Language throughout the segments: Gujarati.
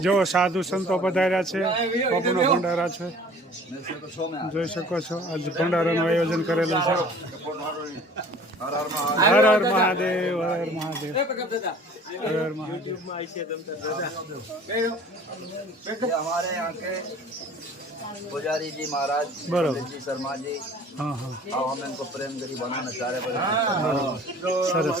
જો સાધુ સંતો પધાર્યા છે બાપુનો ભંડારા છે જોઈ શકો છો આજ ભંડારાનું આયોજન કરેલું છે હર હર મહાદેવ હર હર મહાદેવ હર હર મહાદેવ ये हमारे यहाँ के पुजारी जी महाराज बराबर। जी शर्मा जी હા હા अब हम इनको प्रेम गरी बनाना चाह रहे हैं સરસ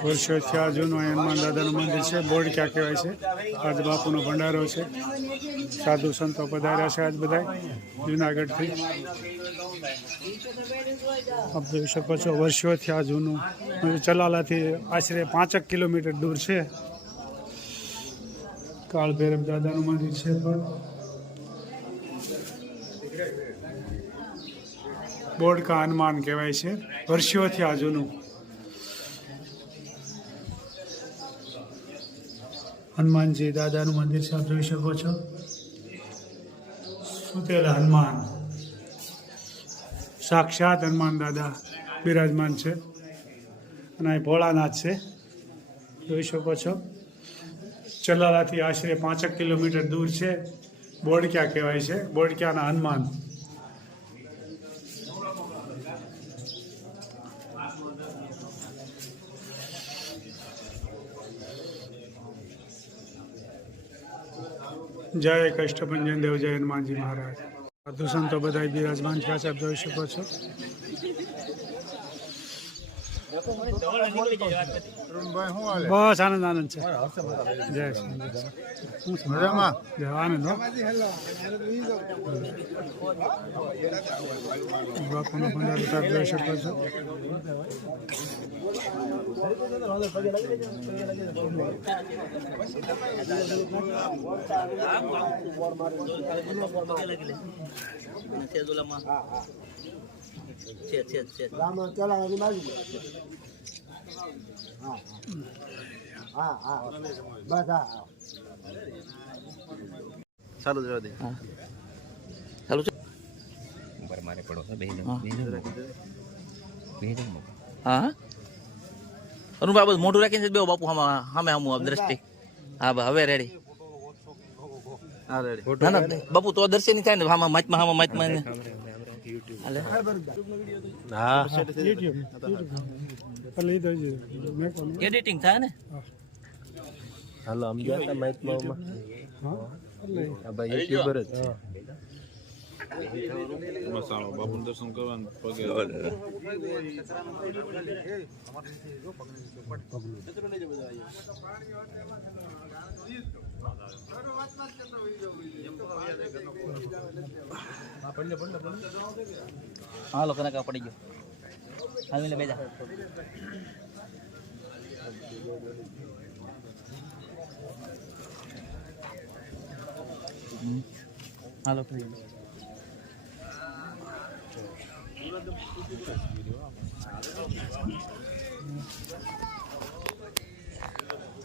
પુરુષોથી આજુનું હનુમાન દાદાનું મંદિર છે. બોર્ડ ક્યાં કહેવાય છે? આજ બાપુનો ભંડારો છે. સાધુ સંતો પધાર્યા છે આજ બધા જુનાગઢથી. આપ જોઈ શકો છો વર્ષોથી આ જૂનું ચલાલાથી આશરે પાંચેક કિલોમીટર દૂર છે. કાળભૈરવ દાદાનું મંદિર છે પણ. બોર્ડ કા હનુમાન કહેવાય છે. વર્ષોથી આ જૂનું. હનુમાનજી દાદાનું મંદિર છે, આપ જોઈ શકો છો. સુતેલા હનુમાન? સાક્ષાત હનુમાન દાદા બિરાજમાન છે. અને અહીં ભોળાનાથ છે. જોઈ શકો છો. ચલાલાથી આશરે પાંચેક કિલોમીટર દૂર છે. બોડક્યા કહેવાય છે. બોડક્યાના હનુમાન. જય કષ્ટભંજન દેવ જય હનુમાનજી મહારાજ. સાધુ સંતો બધા બિરાજમાન થયા છે, આપ જોઈ શકો છો. બસ આનંદ આનંદ છે. જય જય આનંદ બાપુનો ભંડારો તો જોઈ શકો છો. ચાલુ જવા દે. ચાલુ છે ઉપર મારે પડો છે બે હા. બે હા? અરુણ બાબુ મોઢું રાખીને બે બાપુ હામે હામે હામું આપ દ્રષ્ટિ. હા બા હવે રેડી હા રેડી ના ના બાપુ તો દર્શન થાય ને હામાં માચમાં હામાં માચમાં એડિટિંગ થાય ને? હાલો અમદાવાદ ગયા માં હા ભાઈ યુટ્યુબર જ હા લોકો કા પડી ગયો. હાલ બેજા હમ. હાલો ગયો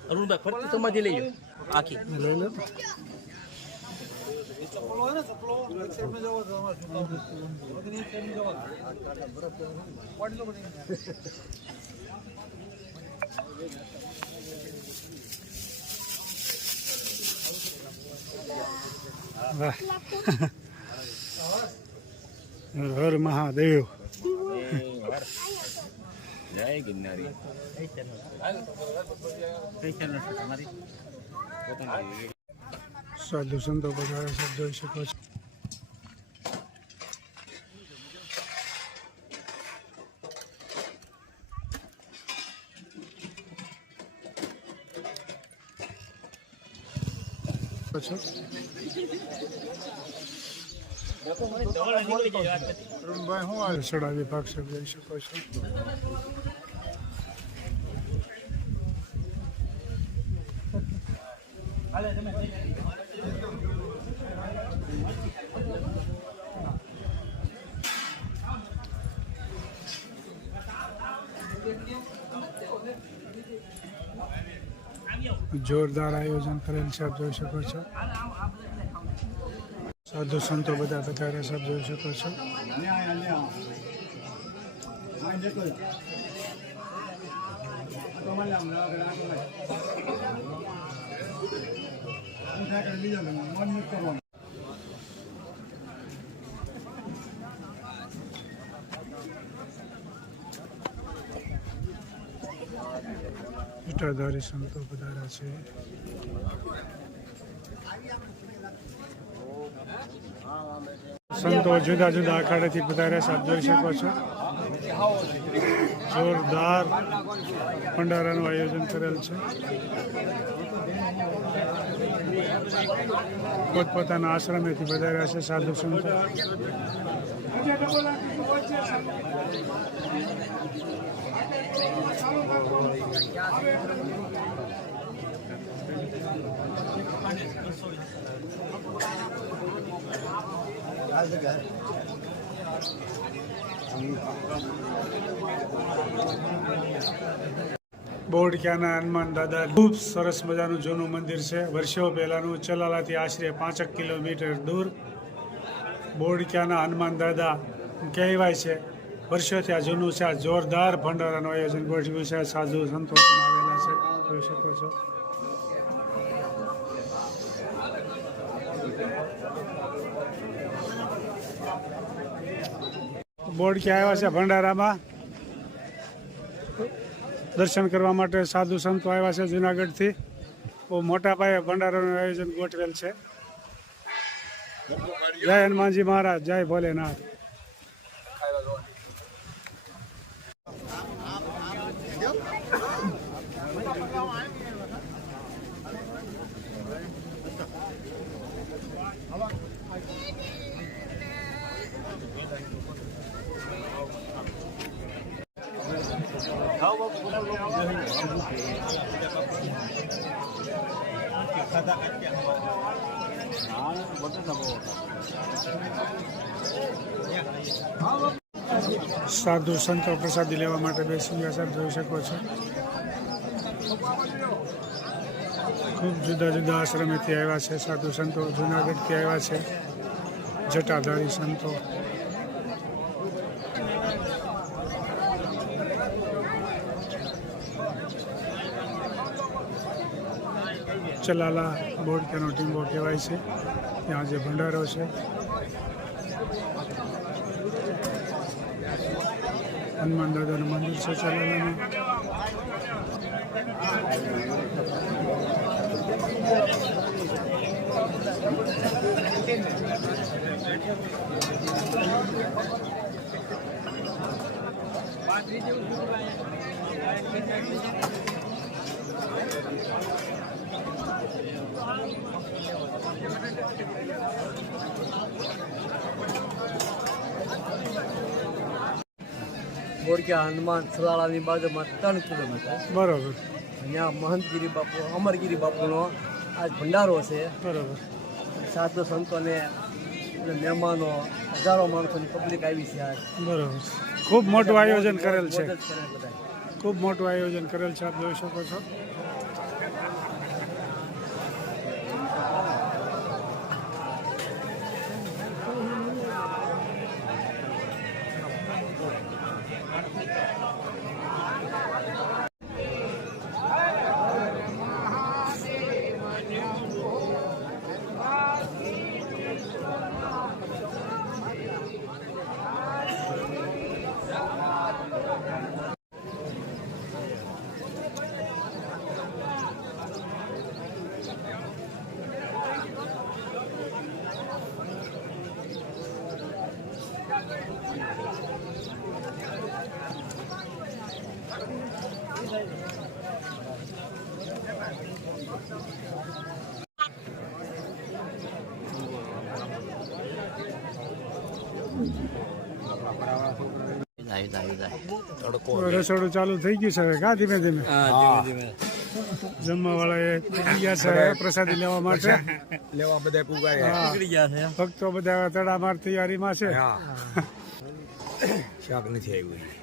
અરુણભાઈ, ફરતી સમાધિ લઈ લો આખી. લઈ લો હર મહાદેવ. જય ગિરનારી. સાધુ સંતો બધા જોઈ શકો છો છો સડા વિભાગ સાહેબ જોઈ શકો છો? જોરદાર આયોજન કરેલ છે, આપ જોઈ શકો છો. સાધુ સંતો બધા છે, આપ જોઈ શકો છો. જટાધારી સંતો પધારા છે. સંતો જુદા જુદા અખાડેથી પધાર્યા સાથ જોઈ શકો છો. જોરદાર ભંડારાનું આયોજન કરેલ છે. પોતપોતાના આશ્રમેથી પધાર્યા છે સાધુ સંતો. બોડક્યાના હનુમાન દાદા. ખૂબ સરસ મજાનું જૂનું મંદિર છે. વર્ષો પહેલાંનું ચલાલાથી આશરે પાંચક કિલોમીટર દૂર બોડક્યાના હનુમાન દાદા કહેવાય છે. વર્ષોથી આ જૂનું છે. આ જોરદાર ભંડારાનું આયોજન ગોઠવ્યું છે. સાધુ સંતો પણ આવેલા છે. જોઈ શકો છો. બોર્ડ ક્યાં આવ્યા છે ભંડારામાં. દર્શન કરવા માટે સાધુ સંતો આવ્યા છે જુનાગઢથી. બહુ મોટા પાયે ભંડારાનું આયોજન ગોઠવેલ છે. જય હનુમાનજી મહારાજ, જય ભોલેનાથ. સાધુ સંતો પ્રસાદી લેવા માટે બેસી ગયા છે જોઈ શકો છો. ખૂબ જુદા જુદા આશ્રમેથી આવ્યા છે સાધુ સંતો, જુનાગઢથી આવ્યા છે જટાધારી સંતો. ચલાલા બોર્ડ તેનો ટીમ્બો કહેવાય છે. ત્યાં જે ભંડારો છે. હનુમાન દાદાનું મંદિર છે ચલાલામાં બોડક્યા હનુમાન સલાળાની બાજુમાં ત્રણ કિલોમીટર. બરોબર. અહીંયા મહંતગીરી બાપુ અમરગીરી બાપુનો આજ ભંડારો છે. બરોબર. સાધુ સંતોને મહેમાનો હજારો માણસોની પબ્લિક આવી છે આજ. બરોબર. ખૂબ મોટું આયોજન કરેલ છે. ખૂબ મોટું આયોજન કરેલ છે આપ જોઈ શકો છો. આપણા જાય જાય જાય તડકો રસોડું ચાલુ થઈ ગયું છે કા ધીમે ધીમે? જમવા વાળા ગયા છે પ્રસાદી લેવા માટે. લેવા બધા પુગાય. ભક્તો બધા તડામાર તૈયારીમાં છે. શાક નથી આવ્યું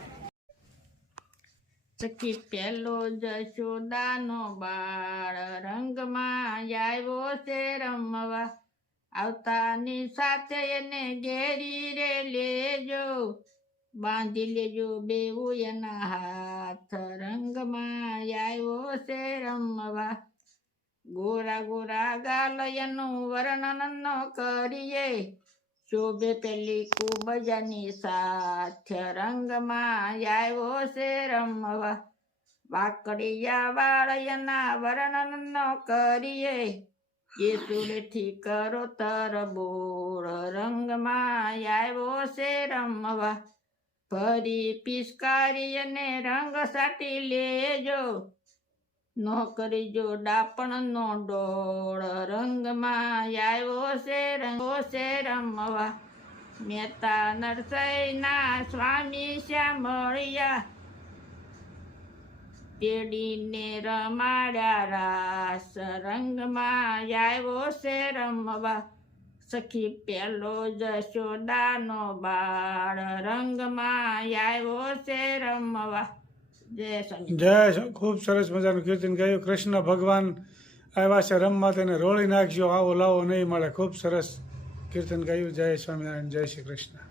સખી પેલો જશોદાનો બાળ રંગમાં આવ્યો છે રમવા. આવતાની સાથે એને ઘેરી રે લેજો. બાંધી લેજો બેવું એના હાથ રંગમાં આવ્યો છે રમવા. ગોરા ગોરા ગાલયનું વર્ણન ન કરીએ. શોભે પેલી કુબજાની સાથે રંગમાં આવ્યો છે રમવા. વાકડિયા વાળયના વર્ણન ન કરીએ. એ સુરેથી કરો તરબોળ રંગમાં આવ્યો છે રમવા. ફરી પિસ્કારી અને રંગ સાટી લેજો. નો કરીજો ડાપણનો ડોળ રંગમાં આવ્યો છે, રંગો છે રમવા. મહેતા નરસૈના સ્વામી શ્યામળિયા. તેડીને રમાડ્યા રાસ રંગમાં આવ્યો છે રમવા. સખી પેલો જશોદાનો બાળ રંગમાં આવ્યો છે રમવા. જય જય ખૂબ સરસ મજાનું કીર્તન ગાયું. કૃષ્ણ ભગવાન આવ્યા છે રમવા, તેને રોળી નાખજો, આવો લાવો નહીં મળે. ખૂબ સરસ કીર્તન ગાયું. જય સ્વામિનારાયણ, જય શ્રી કૃષ્ણ.